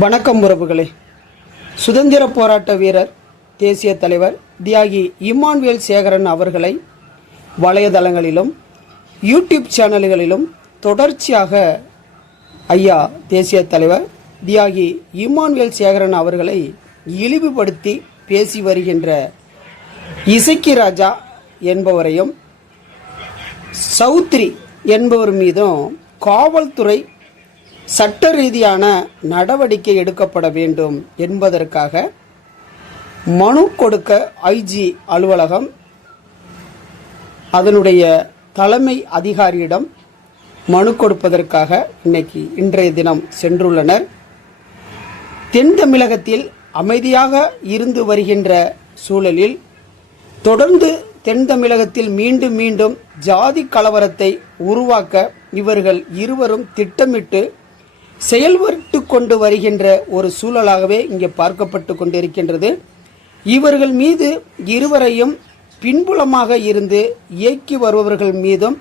வணக்கம் உறவுகளே. சுதந்திர போராட்ட வீரர், தேசிய தலைவர் தியாகி இம்மானுவேல் சேகரன் அவர்களை வலைதளங்களிலும் யூடியூப் சேனல்களிலும் தொடர்ச்சியாக ஐயா தேசிய தலைவர் தியாகி இம்மானுவேல் சேகரன் அவர்களை இழிவுபடுத்தி பேசி வருகின்ற இசக்கி ராஜா என்பவரையும் சௌத்ரி என்பவர் மீதும் காவல்துறை சட்ட ரீதியான நடவடிக்கை எடுக்கப்பட வேண்டும் என்பதற்காக மனு கொடுக்க ஐஜி அலுவலகம் அதனுடைய தலைமை அதிகாரியிடம் மனு கொடுப்பதற்காக இன்றைய தினம் சென்றுள்ளனர். தென் தமிழகத்தில் அமைதியாக இருந்து வருகின்ற சூழலில் தொடர்ந்து தென் தமிழகத்தில் மீண்டும் மீண்டும் ஜாதி கலவரத்தை உருவாக்க இவர்கள் இருவரும் திட்டமிட்டு செயல்பட்டு கொண்டு வருகின்ற ஒரு சூழலாகவே இங்கே பார்க்கப்பட்டு கொண்டிருக்கின்றது. இவர்கள் மீது இருவரையும் பின்புலமாக இருந்து இயக்கி வருபவர்கள் மீதும்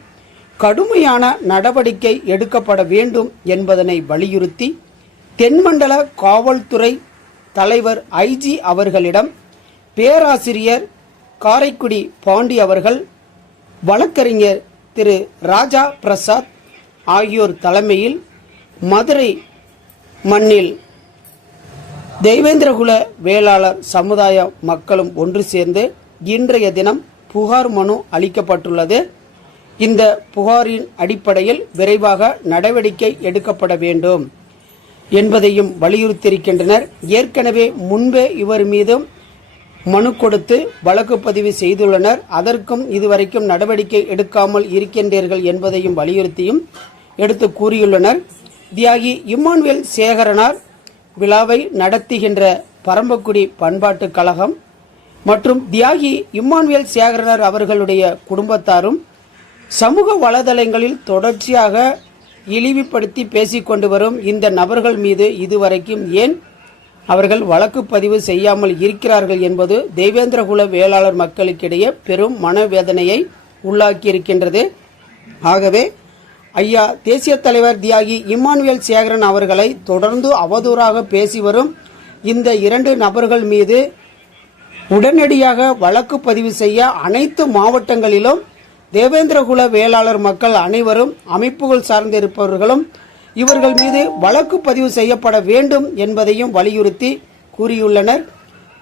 கடுமையான நடவடிக்கை எடுக்கப்பட வேண்டும் என்பதனை வலியுறுத்தி தென்மண்டல காவல்துறை தலைவர் ஐஜி அவர்களிடம் பேராசிரியர் காரைக்குடி பாண்டி அவர்கள், வழக்கறிஞர் திரு ராஜா பிரசாத் ஆகியோர் தலைமையில் மதுரை மண்ணில் தெய்வேந்திரகுல வேளாளர் சமுதாய மக்களும் ஒன்று சேர்ந்து இன்றைய தினம் புகார் மனு அளிக்கப்பட்டுள்ளது. இந்த புகாரின் அடிப்படையில் விரைவாக நடவடிக்கை எடுக்கப்பட வேண்டும் என்பதையும் வலியுறுத்தியிருக்கின்றனர். ஏற்கனவே முன்பே இவர் மீதும் மனு கொடுத்து வழக்கு பதிவு செய்துள்ளனர். அதற்கும் இதுவரைக்கும் நடவடிக்கை எடுக்காமல் இருக்கின்றீர்கள் என்பதையும் வலியுறுத்தியும் எடுத்து கூறியுள்ளனர். தியாகி இம்மானுவேல் சேகரனார் விழாவை நடத்துகின்ற பரம்பக்குடி பண்பாட்டு கழகம் மற்றும் தியாகி இம்மானுவேல் சேகரனார் அவர்களுடைய குடும்பத்தாரும் சமூக வலைதளங்களில் தொடர்ச்சியாக இழிவுபடுத்தி பேசிக்கொண்டு வரும் இந்த நபர்கள் மீது இதுவரைக்கும் ஏன் அவர்கள் வழக்கு பதிவு செய்யாமல் இருக்கிறார்கள் என்பது தெய்வேந்திரகுல வேளாளர் மக்களுக்கிடையே பெரும் மனவேதனையை உள்ளாக்கியிருக்கின்றது. ஆகவே ஐயா தேசிய தலைவர் தியாகி இம்மானுவேல் சேகரன் அவர்களை தொடர்ந்து அவதூறாக பேசி வரும் இந்த இரண்டு நபர்கள் மீது உடனடியாக வழக்கு பதிவு செய்ய அனைத்து மாவட்டங்களிலும் தேவேந்திரகுல வேளாளர் மக்கள் அனைவரும் அமைப்புகள் சார்ந்திருப்பவர்களும் இவர்கள் மீது வழக்கு பதிவு செய்யப்பட வேண்டும் என்பதையும் வலியுறுத்தி கூறியுள்ளனர்.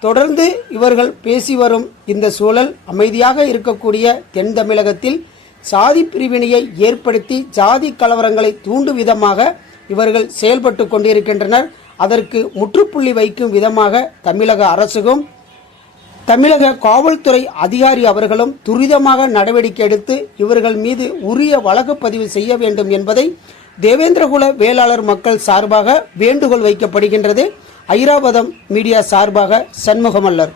தொடர்ந்து இவர்கள் பேசி வரும் இந்த சூழல் அமைதியாக இருக்கக்கூடிய தென் தமிழகத்தில் சாதி பிரிவினையை ஏற்படுத்தி ஜாதி கலவரங்களை தூண்டும் விதமாக இவர்கள் செயல்பட்டு கொண்டிருக்கின்றனர். அதற்கு முற்றுப்புள்ளி வைக்கும் விதமாக தமிழக அரசும் தமிழக காவல்துறை அதிகாரி அவர்களும் துரிதமாக நடவடிக்கை எடுத்து இவர்கள் மீது உரிய வழக்கு பதிவு செய்ய வேண்டும் என்பதை தேவேந்திரகுல வேளாளர் மக்கள் சார்பாக வேண்டுகோள் வைக்கப்படுகின்றது. ஐராவதம் மீடியா சார்பாக சண்முகமல்லர்.